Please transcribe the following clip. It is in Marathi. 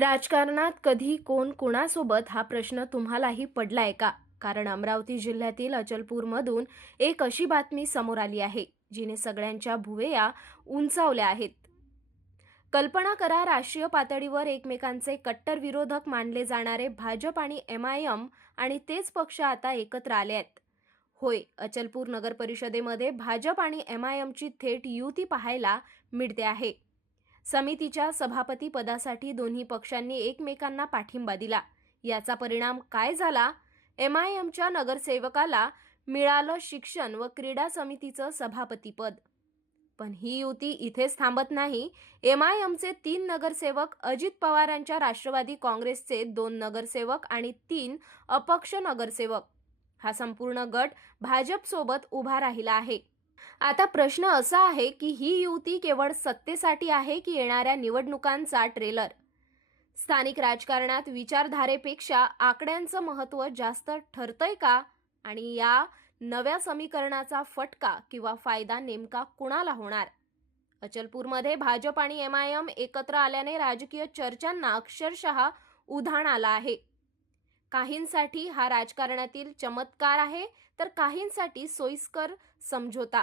राजकारणात कधी कोण कोणासोबत हा प्रश्न तुम्हालाही पडलाय का? कारण अमरावती जिल्ह्यातील अचलपूरमधून एक अशी बातमी समोर आली आहे जिने सगळ्यांच्या भुवया उंचावल्या आहेत. कल्पना करा राष्ट्रीय पातळीवर एकमेकांचे कट्टर विरोधक मानले जाणारे भाजप आणि एम आय एम आणि तेच पक्ष आता एकत्र आले आहेत. होय अचलपूर नगर परिषदेमध्ये भाजप आणि एम आय एमची थेट युती पाहायला मिळते आहे. समितीच्या सभापती पदासाठी दोन्ही पक्षांनी एकमेकांना पाठिंबा दिला. याचा परिणाम काय झाला? एम आय एमच्या नगरसेवकाला मिळालं शिक्षण व क्रीडा समितीचं सभापतीपद. पण ही युती इथेच थांबत नाही. एम आय एमचे तीन नगरसेवक अजित पवारांच्या राष्ट्रवादी काँग्रेसचे दोन नगरसेवक आणि तीन अपक्ष नगरसेवक. हा संपूर्ण गट भाजपसोबत उभा राहिला आहे. आता प्रश्न असा आहे की ही युती केवळ सत्तेसाठी आहे की येणाऱ्या निवडणुकांचा ट्रेलर? स्थानिक राजकारणात विचारधारेपेक्षा आकड्यांचं महत्त्व जास्त ठरतंय का? आणि या नव्या समीकरणाचा फटका किंवा फायदा नेमका कुणाला होणार? अचलपूरमध्ये भाजप आणि एम आय एम एकत्र आल्याने राजकीय चर्चांना अक्षरशः उधाण आलं आहे. काहींसाठी हा राजकारणातील चमत्कार आहे तर काहींसाठी सोयीस्कर समझोता.